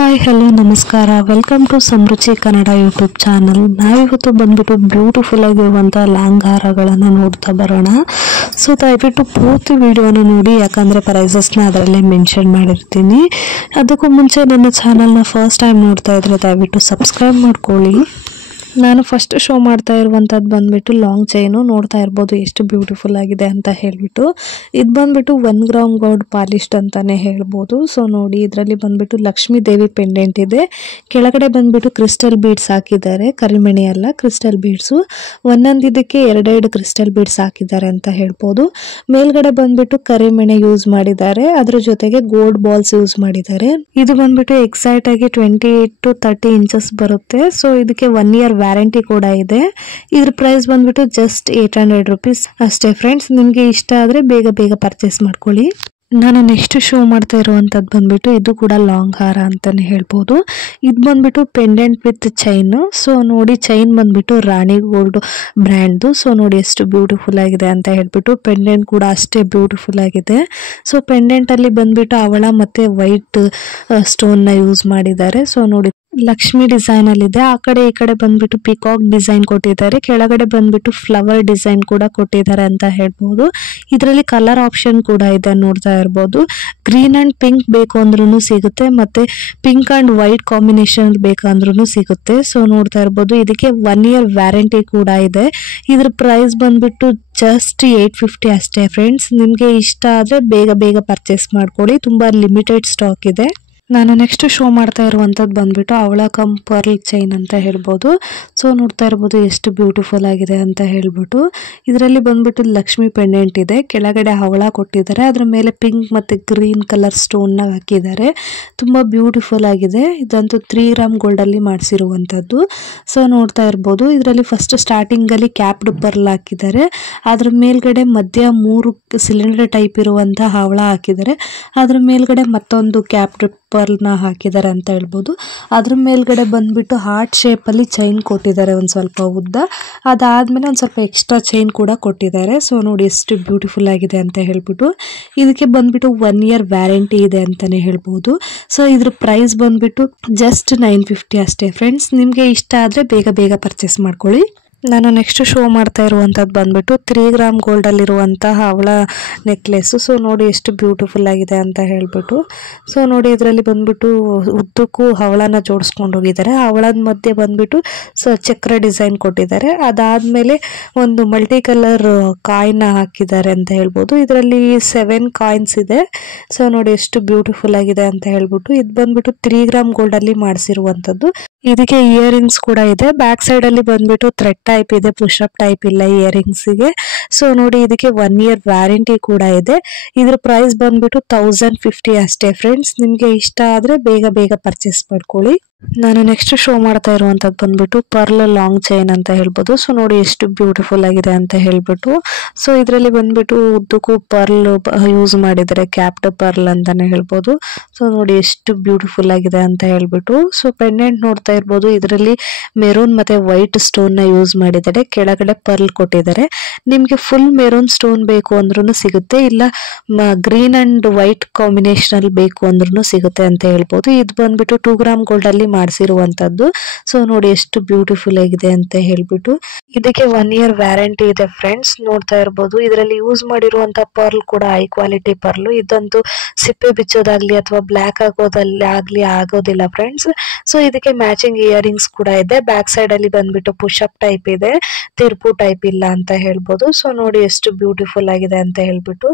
Hi hello ನಮಸ್ಕಾರ welcome to Samruchi Kannada YouTube channel. ನಾವಿವತ್ತು ಬಂದ್ಬಿಟ್ಟು ಬ್ಯೂಟಿಫುಲ್ ಆಗಿರುವಂಥ ಲಾಂಗ್ ಹಾರಗಳನ್ನು ನೋಡ್ತಾ ಬರೋಣ. ಸೊ ದಯವಿಟ್ಟು ಪೂರ್ತಿ ವಿಡಿಯೋನ ನೋಡಿ, ಯಾಕಂದರೆ ಪ್ರೈಸಸ್ನ ಅದರಲ್ಲೇ ಮೆನ್ಷನ್ ಮಾಡಿರ್ತೀನಿ. ಅದಕ್ಕೂ ಮುಂಚೆ ನನ್ನ ಚಾನಲ್ನ ಫಸ್ಟ್ ಟೈಮ್ ನೋಡ್ತಾ ಇದ್ರೆ ದಯವಿಟ್ಟು ಸಬ್ಸ್ಕ್ರೈಬ್ ಮಾಡ್ಕೊಳ್ಳಿ. ನಾನು ಫಸ್ಟ್ ಶೋ ಮಾಡ್ತಾ ಇರುವಂಥದ್ದು ಬಂದ್ಬಿಟ್ಟು ಲಾಂಗ್ ಚೈನು. ನೋಡ್ತಾ ಇರ್ಬೋದು ಎಷ್ಟು ಬ್ಯೂಟಿಫುಲ್ ಆಗಿದೆ ಅಂತ ಹೇಳ್ಬಿಟ್ಟು. ಇದು ಬಂದ್ಬಿಟ್ಟು 1 ಗ್ರಾಮ್ ಗೋಲ್ಡ್ ಪಾಲಿಶ್ಡ್ ಅಂತಾನೆ ಹೇಳ್ಬೋದು. ಸೊ ನೋಡಿ, ಇದರಲ್ಲಿ ಬಂದ್ಬಿಟ್ಟು ಲಕ್ಷ್ಮೀ ದೇವಿ ಪೆಂಡೆಂಟ್ ಇದೆ. ಕೆಳಗಡೆ ಬಂದ್ಬಿಟ್ಟು ಕ್ರಿಸ್ಟಲ್ ಬೀಡ್ಸ್ ಹಾಕಿದ್ದಾರೆ, ಕರಿಮಣಿ ಅಲ್ಲ ಕ್ರಿಸ್ಟಲ್ ಬೀಡ್ಸು. ಒಂದೊಂದು ಇದಕ್ಕೆ 2 ಕ್ರಿಸ್ಟಲ್ ಬೀಡ್ಸ್ ಹಾಕಿದ್ದಾರೆ ಅಂತ ಹೇಳ್ಬೋದು. ಮೇಲ್ಗಡೆ ಬಂದ್ಬಿಟ್ಟು ಕರಿಮಣಿ ಯೂಸ್ ಮಾಡಿದ್ದಾರೆ, ಅದ್ರ ಜೊತೆಗೆ ಗೋಲ್ಡ್ ಬಾಲ್ಸ್ ಯೂಸ್ ಮಾಡಿದ್ದಾರೆ. ಇದು ಬಂದ್ಬಿಟ್ಟು ಎಕ್ಸಾಕ್ಟ್ ಆಗಿ 28 to 30 ಇಂಚಸ್ ಬರುತ್ತೆ. ಸೊ ಇದಕ್ಕೆ 1 year ವ್ಯಾರಂಟಿ ಕೂಡ ಇದೆ. ಇದ್ರ ಪ್ರೈಸ್ ಬಂದ್ಬಿಟ್ಟು ಜಸ್ಟ್ 800 rupees ಅಷ್ಟೇ ಫ್ರೆಂಡ್ಸ್. ನಿಮಗೆ ಇಷ್ಟ ಆದರೆ ಬೇಗ ಪರ್ಚೇಸ್ ಮಾಡ್ಕೊಳ್ಳಿ. ನಾನು ನೆಕ್ಸ್ಟ್ ಶೋ ಮಾಡ್ತಾ ಇರುವಂಥದ್ದು ಬಂದ್ಬಿಟ್ಟು ಇದು ಕೂಡ ಲಾಂಗ್ ಹಾರ ಅಂತಾನೆ ಹೇಳ್ಬೋದು. ಇದು ಬಂದ್ಬಿಟ್ಟು ಪೆಂಡೆಂಟ್ ವಿತ್ ಚೈನ್. ಸೊ ನೋಡಿ, ಚೈನ್ ಬಂದ್ಬಿಟ್ಟು ರಾಣಿ ಗೋಲ್ಡ್ ಬ್ರ್ಯಾಂಡ್ದು. ಸೊ ನೋಡಿ ಎಷ್ಟು ಬ್ಯೂಟಿಫುಲ್ ಆಗಿದೆ ಅಂತ ಹೇಳ್ಬಿಟ್ಟು. ಪೆಂಡೆಂಟ್ ಕೂಡ ಅಷ್ಟೇ ಬ್ಯೂಟಿಫುಲ್ ಆಗಿದೆ. ಸೊ ಪೆಂಡೆಂಟ್ ಅಲ್ಲಿ ಬಂದ್ಬಿಟ್ಟು ಅವಳ ಮತ್ತೆ ವೈಟ್ ಸ್ಟೋನ್ ನ ಯೂಸ್ ಮಾಡಿದ್ದಾರೆ. ಸೊ ನೋಡಿ, ಲಕ್ಷ್ಮಿ ಡಿಸೈನ್ ಅಲ್ಲಿ ಇದೆ. ಆ ಕಡೆ ಈ ಕಡೆ ಬಂದ್ಬಿಟ್ಟು ಪಿಕಾಕ್ ಡಿಸೈನ್ ಕೊಟ್ಟಿದ್ದಾರೆ, ಕೆಳಗಡೆ ಬಂದ್ಬಿಟ್ಟು ಫ್ಲವರ್ ಡಿಸೈನ್ ಕೂಡ ಕೊಟ್ಟಿದ್ದಾರೆ ಅಂತ ಹೇಳ್ಬೋದು. ಇದರಲ್ಲಿ ಕಲರ್ ಆಪ್ಷನ್ ಕೂಡ ಇದೆ, ನೋಡ್ತಾ ಇರ್ಬೋದು. ಗ್ರೀನ್ ಅಂಡ್ ಪಿಂಕ್ ಬೇಕು ಅಂದ್ರೂ ಸಿಗುತ್ತೆ, ಮತ್ತೆ ಪಿಂಕ್ ಅಂಡ್ ವೈಟ್ ಕಾಂಬಿನೇಷನ್ ಬೇಕಂದ್ರೂ ಸಿಗುತ್ತೆ. ಸೊ ನೋಡ್ತಾ ಇರ್ಬೋದು, ಇದಕ್ಕೆ 1 year ವ್ಯಾರಂಟಿ ಕೂಡ ಇದೆ. ಇದ್ರ ಪ್ರೈಸ್ ಬಂದ್ಬಿಟ್ಟು ಜಸ್ಟ್ 850 ಅಷ್ಟೇ ಫ್ರೆಂಡ್ಸ್. ನಿಮ್ಗೆ ಇಷ್ಟ ಆದ್ರೆ ಬೇಗ ಪರ್ಚೇಸ್ ಮಾಡ್ಕೊಳ್ಳಿ, ತುಂಬಾ ಲಿಮಿಟೆಡ್ ಸ್ಟಾಕ್ ಇದೆ. ನಾನು ನೆಕ್ಸ್ಟ್ ಶೋ ಮಾಡ್ತಾ ಇರುವಂಥದ್ದು ಬಂದ್ಬಿಟ್ಟು ಅವಳ ಕಮ್ ಪರ್ಲ್ ಚೈನ್ ಅಂತ ಹೇಳ್ಬೋದು. ಸೊ ನೋಡ್ತಾ ಇರ್ಬೋದು ಎಷ್ಟು ಬ್ಯೂಟಿಫುಲ್ ಆಗಿದೆ ಅಂತ ಹೇಳ್ಬಿಟ್ಟು. ಇದರಲ್ಲಿ ಬಂದ್ಬಿಟ್ಟು ಲಕ್ಷ್ಮಿ ಪೆಂಡೆಂಟ್ ಇದೆ, ಕೆಳಗಡೆ ಹವಳ ಕೊಟ್ಟಿದ್ದಾರೆ, ಅದ್ರ ಮೇಲೆ ಪಿಂಕ್ ಮತ್ತೆ ಗ್ರೀನ್ ಕಲರ್ ಸ್ಟೋನ್ ನ ಹಾಕಿದ್ದಾರೆ. ತುಂಬಾ ಬ್ಯೂಟಿಫುಲ್ ಆಗಿದೆ. ಇದಂತೂ 3 ಗ್ರಾಮ್ ಗೋಲ್ಡ್ ಅಲ್ಲಿ ಮಾಡಿಸಿರುವಂತದ್ದು. ಸೊ ನೋಡ್ತಾ ಇರ್ಬೋದು, ಇದರಲ್ಲಿ ಫಸ್ಟ್ ಸ್ಟಾರ್ಟಿಂಗ್ ಅಲ್ಲಿ ಕ್ಯಾಪ್ಡ್ ಪರ್ಲ್ ಹಾಕಿದ್ದಾರೆ, ಅದ್ರ ಮೇಲ್ಗಡೆ ಮಧ್ಯ 3 ಸಿಲಿಂಡರ್ ಟೈಪ್ ಇರುವಂತಹ ಹವಳ ಹಾಕಿದ್ದಾರೆ, ಅದ್ರ ಮೇಲ್ಗಡೆ ಮತ್ತೊಂದು ಕ್ಯಾಪ್ಡ್ ಪರ್ಲ್ ನ ಹಾಕಿದ್ದಾರೆ ಅಂತ ಹೇಳ್ಬೋದು. ಅದ್ರ ಮೇಲ್ಗಡೆ ಬಂದ್ಬಿಟ್ಟು ಹಾರ್ಟ್ ಶೇಪ್ ಅಲ್ಲಿ ಚೈನ್ ಕೊಟ್ಟಿದ್ದಾರೆ, ಒಂದ್ ಸ್ವಲ್ಪ ಉದ್ದ. ಅದಾದ್ಮೇಲೆ ಒಂದ್ ಸ್ವಲ್ಪ ಎಕ್ಸ್ಟ್ರಾ ಚೈನ್ ಕೂಡ ಕೊಟ್ಟಿದ್ದಾರೆ. ಸೊ ನೋಡಿ ಎಷ್ಟು ಬ್ಯೂಟಿಫುಲ್ ಆಗಿದೆ ಅಂತ ಹೇಳ್ಬಿಟ್ಟು. ಇದಕ್ಕೆ ಬಂದ್ಬಿಟ್ಟು 1 year ವ್ಯಾರಂಟಿ ಇದೆ ಅಂತಾನೆ ಹೇಳ್ಬೋದು. ಸೊ ಇದ್ರ ಪ್ರೈಸ್ ಬಂದ್ಬಿಟ್ಟು ಜಸ್ಟ್ 950 ಅಷ್ಟೇ ಫ್ರೆಂಡ್ಸ್. ನಿಮ್ಗೆ ಇಷ್ಟ ಆದ್ರೆ ಬೇಗ ಪರ್ಚೇಸ್ ಮಾಡ್ಕೊಳ್ಳಿ. ನಾನು ನೆಕ್ಸ್ಟ್ ಶೋ ಮಾಡ್ತಾ ಇರುವಂಥದ್ದು ಬಂದ್ಬಿಟ್ಟು 3 ಗ್ರಾಮ್ ಗೋಲ್ಡ್ ಅಲ್ಲಿರುವಂತಹ ಅವಳ ನೆಕ್ಲೆಸ್. ಸೊ ನೋಡಿ ಎಷ್ಟು ಬ್ಯೂಟಿಫುಲ್ ಆಗಿದೆ ಅಂತ ಹೇಳ್ಬಿಟ್ಟು. ಸೊ ನೋಡಿ, ಇದರಲ್ಲಿ ಬಂದ್ಬಿಟ್ಟು ಉದ್ದಕ್ಕೂ ಹವಳನ ಜೋಡಿಸ್ಕೊಂಡು ಹೋಗಿದ್ದಾರೆ. ಹವಳದ ಮಧ್ಯೆ ಬಂದ್ಬಿಟ್ಟು ಚಕ್ರ ಡಿಸೈನ್ ಕೊಟ್ಟಿದ್ದಾರೆ. ಅದಾದ್ಮೇಲೆ ಒಂದು ಮಲ್ಟಿ ಕಲರ್ ಕಾಯಿನ್ ಹಾಕಿದ್ದಾರೆ ಅಂತ ಹೇಳ್ಬೋದು. ಇದರಲ್ಲಿ 7 ಕಾಯಿನ್ಸ್ ಇದೆ. ಸೊ ನೋಡಿ ಎಷ್ಟು ಬ್ಯೂಟಿಫುಲ್ ಆಗಿದೆ ಅಂತ ಹೇಳ್ಬಿಟ್ಟು. ಇದು ಬಂದ್ಬಿಟ್ಟು 3 ಗ್ರಾಮ್ ಗೋಲ್ಡ್ ಅಲ್ಲಿ ಮಾಡಿಸಿರುವಂತದ್ದು. ಇದಕ್ಕೆ ಇಯರಿಂಗ್ಸ್ ಕೂಡ ಇದೆ. ಬ್ಯಾಕ್ ಸೈಡ್ ಅಲ್ಲಿ ಬಂದ್ಬಿಟ್ಟು ಥ್ರೆಡ್ ಟೈಪ್ ಇದೆ, ಪುಷಪ್ ಟೈಪ್ ಇಲ್ಲ ಇಯರಿಂಗ್ಸ್ ಗೆ. ಸೊ ನೋಡಿ, ಇದಕ್ಕೆ 1 year ವ್ಯಾರಂಟಿ ಕೂಡ ಇದೆ. ಇದ್ರ ಪ್ರೈಸ್ ಬಂದ್ಬಿಟ್ಟು 1050 ಅಷ್ಟೇ ಫ್ರೆಂಡ್ಸ್. ನಿಮ್ಗೆ ಇಷ್ಟ ಆದ್ರೆ ಬೇಗ ಪರ್ಚೇಸ್ ಮಾಡ್ಕೊಳ್ಳಿ. ನಾನು ನೆಕ್ಸ್ಟ್ ಶೋ ಮಾಡ್ತಾ ಇರುವಂತದ್ದು ಬಂದ್ಬಿಟ್ಟು ಪರ್ಲ್ ಲಾಂಗ್ ಚೈನ್ ಅಂತ ಹೇಳ್ಬೋದು. ಸೊ ನೋಡಿ ಎಷ್ಟು ಬ್ಯೂಟಿಫುಲ್ ಆಗಿದೆ ಅಂತ ಹೇಳ್ಬಿಟ್ಟು. ಸೊ ಇದರಲ್ಲಿ ಬಂದ್ಬಿಟ್ಟು ಉದ್ದಕ್ಕೂ ಪರ್ಲ್ ಯೂಸ್ ಮಾಡಿದ್ದಾರೆ, ಕ್ಯಾಪ್ಡ್ ಪರ್ಲ್ ಅಂತಾನೆ ಹೇಳ್ಬೋದು. ಸೊ ನೋಡಿ ಎಷ್ಟು ಬ್ಯೂಟಿಫುಲ್ ಆಗಿದೆ ಅಂತ ಹೇಳ್ಬಿಟ್ಟು. ಸೊ ಪೆಂಡೆಂಟ್ ನೋಡ್ತಾ ಇರ್ಬೋದು, ಇದರಲ್ಲಿ ಮೆರೂನ್ ಮತ್ತೆ ವೈಟ್ ಸ್ಟೋನ್ ನ ಯೂಸ್ ಮಾಡಿದ್ದಾರೆ, ಕೆಳಗಡೆ ಪರ್ಲ್ ಕೊಟ್ಟಿದ್ದಾರೆ. ನಿಮ್ಗೆ ಫುಲ್ ಮೆರೂನ್ ಸ್ಟೋನ್ ಬೇಕು ಅಂದ್ರೂ ಸಿಗುತ್ತೆ, ಇಲ್ಲ ಗ್ರೀನ್ ಅಂಡ್ ವೈಟ್ ಕಾಂಬಿನೇಷನ್ ಅಲ್ಲಿ ಬೇಕು ಅಂದ್ರೂ ಸಿಗುತ್ತೆ ಅಂತ ಹೇಳ್ಬೋದು. ಇದು ಬಂದ್ಬಿಟ್ಟು 2 ಗ್ರಾಮ್ ಗೋಲ್ಡ್ ಅಲ್ಲಿ ಮಾಡಿಸಿರುವಂತದ್ದು. ಸೊ ನೋಡಿ ಎಷ್ಟು ಬ್ಯೂಟಿಫುಲ್ ಆಗಿದೆ ಅಂತ ಹೇಳ್ಬಿಟ್ಟು. ಇದಕ್ಕೆ 1 year ವ್ಯಾರಂಟಿ ಇದೆ ಫ್ರೆಂಡ್ಸ್. ನೋಡ್ತಾ ಇರ್ಬೋದು, ಇದರಲ್ಲಿ ಯೂಸ್ ಮಾಡಿರುವಂತ ಪರ್ಲ್ ಕೂಡ ಹೈ ಕ್ವಾಲಿಟಿ ಪರ್ಲ್. ಇದಂತೂ ಸಿಪ್ಪೆ ಬಿಚ್ಚೋದಾಗ್ಲಿ ಅಥವಾ ಬ್ಲಾಕ್ ಆಗೋದಲ್ಲಿ ಆಗೋದಿಲ್ಲ ಫ್ರೆಂಡ್ಸ್. ಸೊ ಇದಕ್ಕೆ ಮ್ಯಾಚಿಂಗ್ ಇಯರಿಂಗ್ಸ್ ಕೂಡ ಇದೆ. ಬ್ಯಾಕ್ ಸೈಡ್ ಅಲ್ಲಿ ಬಂದ್ಬಿಟ್ಟು ಪುಷಪ್ ಟೈಪ್ ಇದೆ, ತಿರುಪು ಟೈಪ್ ಇಲ್ಲ ಅಂತ ಹೇಳ್ಬೋದು. ಸೊ ನೋಡಿ ಎಷ್ಟು ಬ್ಯೂಟಿಫುಲ್ ಆಗಿದೆ ಅಂತ ಹೇಳ್ಬಿಟ್ಟು.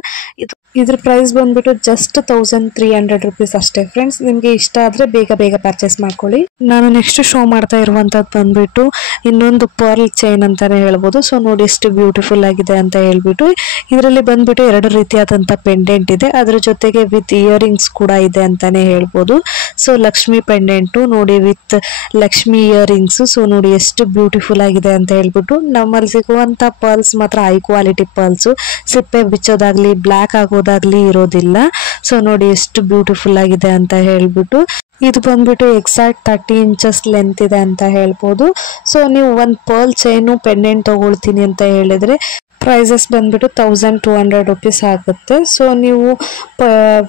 ಇದ್ರ ಪ್ರೈಸ್ ಬಂದ್ಬಿಟ್ಟು ಜಸ್ಟ್ 1300 rupees ಅಷ್ಟೇ ಫ್ರೆಂಡ್ಸ್. ನಿಮ್ಗೆ ಇಷ್ಟ ಆದ್ರೆ ಬೇಗ ಪರ್ಚೇಸ್ ಮಾಡ್ಕೊಳ್ಳಿ. ನಾನು ನೆಕ್ಸ್ಟ್ ಶೋ ಮಾಡ್ತಾ ಇರುವಂತದ್ದು ಬಂದ್ಬಿಟ್ಟು ಇನ್ನೊಂದು ಪರ್ಲ್ ಚೈನ್ ಅಂತಾನೆ ಹೇಳ್ಬೋದು. ಸೊ ನೋಡಿ ಎಷ್ಟು ಬ್ಯೂಟಿಫುಲ್ ಆಗಿದೆ ಅಂತ ಹೇಳ್ಬಿಟ್ಟು. ಇದರಲ್ಲಿ ಬಂದ್ಬಿಟ್ಟು 2 ರೀತಿಯಾದಂತ ಪೆಂಡೆಂಟ್ ಇದೆ, ಅದ್ರ ಜೊತೆಗೆ ವಿತ್ ಇಯರಿಂಗ್ಸ್ ಕೂಡ ಇದೆ ಅಂತಾನೆ ಹೇಳ್ಬೋದು. ಸೊ ಲಕ್ಷ್ಮಿ ಪೆಂಡೆಂಟ್ ನೋಡಿ ವಿತ್ ಲಕ್ಷ್ಮಿ ಇಯರಿಂಗ್ಸ್. ಸೊ ನೋಡಿ ಎಷ್ಟು ಬ್ಯೂಟಿಫುಲ್ ಆಗಿದೆ ಅಂತ ಹೇಳ್ಬಿಟ್ಟು. ನಮ್ಮಲ್ಲಿ ಸಿಗುವಂತ ಪರ್ಲ್ಸ್ ಮಾತ್ರ ಹೈ ಕ್ವಾಲಿಟಿ ಪರ್ಲ್ಸ್, ಸಿಪ್ಪೆ ಬಿಚ್ಚೋದಾಗ್ಲಿ ಬ್ಲಾಕ್ ಆಗೋದಾಗ್ಲಿ ಇರೋದಿಲ್ಲ. ಸೊ ನೋಡಿ ಎಷ್ಟು ಬ್ಯೂಟಿಫುಲ್ ಆಗಿದೆ ಅಂತ ಹೇಳ್ಬಿಟ್ಟು. ಇದು ಬಂದ್ಬಿಟ್ಟು ಎಕ್ಸಾಕ್ಟ್ 30 ಇಂಚಸ್ ಲೆಂತ್ ಇದೆ ಅಂತ ಹೇಳ್ಬೋದು. ಸೊ ನೀವು ಒಂದು ಪರ್ಲ್ ಚೈನು ಪೆಂಡೆಂಟ್ ತಗೊಳ್ತೀನಿ ಅಂತ ಹೇಳಿದ್ರೆ ಪ್ರೈಸಸ್ ಬಂದ್ಬಿಟ್ಟು 1200 ರುಪೀಸ್ ಆಗುತ್ತೆ. ಸೊ ನೀವು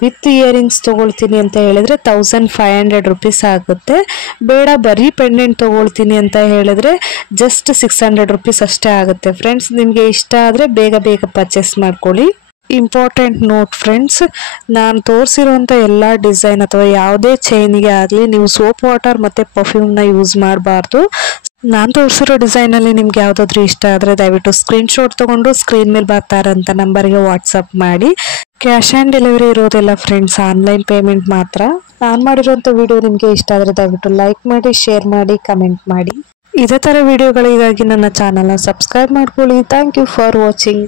ವಿತ್ ಇಯರಿಂಗ್ಸ್ ತಗೊಳ್ತೀನಿ ಅಂತ ಹೇಳಿದ್ರೆ 1500 ರುಪೀಸ್ ಆಗುತ್ತೆ. ಬೇಡ ಬರೀ ಪೆಂಡೆಂಟ್ ತಗೊಳ್ತೀನಿ ಅಂತ ಹೇಳಿದ್ರೆ ಜಸ್ಟ್ 600 ರುಪೀಸ್ ಅಷ್ಟೇ ಆಗುತ್ತೆ. ಫ್ರೆಂಡ್ಸ್, ನಿಮಗೆ ಇಷ್ಟ ಆದರೆ ಬೇಗ ಪರ್ಚೇಸ್ ಮಾಡ್ಕೊಳ್ಳಿ. ಇಂಪಾರ್ಟೆಂಟ್ ನೋಟ್ ಫ್ರೆಂಡ್ಸ್, ನಾನು ತೋರಿಸಿರುವಂಥ ಎಲ್ಲ ಡಿಸೈನ್ ಅಥವಾ ಯಾವುದೇ ಚೈನಿಗೆ ಆಗಲಿ ನೀವು ಸೋಪ್ ವಾಟರ್ ಮತ್ತು ಪರ್ಫ್ಯೂಮ್ನ ಯೂಸ್ ಮಾಡಬಾರ್ದು. ನಾನು ತೋರಿಸಿರೋ ಡಿಸೈನಲ್ಲಿ ನಿಮ್ಗೆ ಯಾವುದಾದ್ರೂ ಇಷ್ಟ ಆದರೆ ದಯವಿಟ್ಟು ಸ್ಕ್ರೀನ್ಶಾಟ್ ತೊಗೊಂಡು ಸ್ಕ್ರೀನ್ ಮೇಲೆ ಬರ್ತಾ ಇರೋಂಥ ನಂಬರ್ಗೆ ವಾಟ್ಸಪ್ ಮಾಡಿ. ಕ್ಯಾಶ್ ಆನ್ ಡೆಲಿವರಿ ಇರೋದಿಲ್ಲ ಫ್ರೆಂಡ್ಸ್, ಆನ್ಲೈನ್ ಪೇಮೆಂಟ್ ಮಾತ್ರ. ನಾನು ಮಾಡಿರೋಂಥ ವಿಡಿಯೋ ನಿಮಗೆ ಇಷ್ಟ ಆದರೆ ದಯವಿಟ್ಟು ಲೈಕ್ ಮಾಡಿ, ಶೇರ್ ಮಾಡಿ, ಕಮೆಂಟ್ ಮಾಡಿ. ಇದೇ ಥರ ವಿಡಿಯೋಗಳಿಗಾಗಿ ನನ್ನ ಚಾನಲ್ನ ಸಬ್ಸ್ಕ್ರೈಬ್ ಮಾಡ್ಕೊಳ್ಳಿ. Thank you for watching.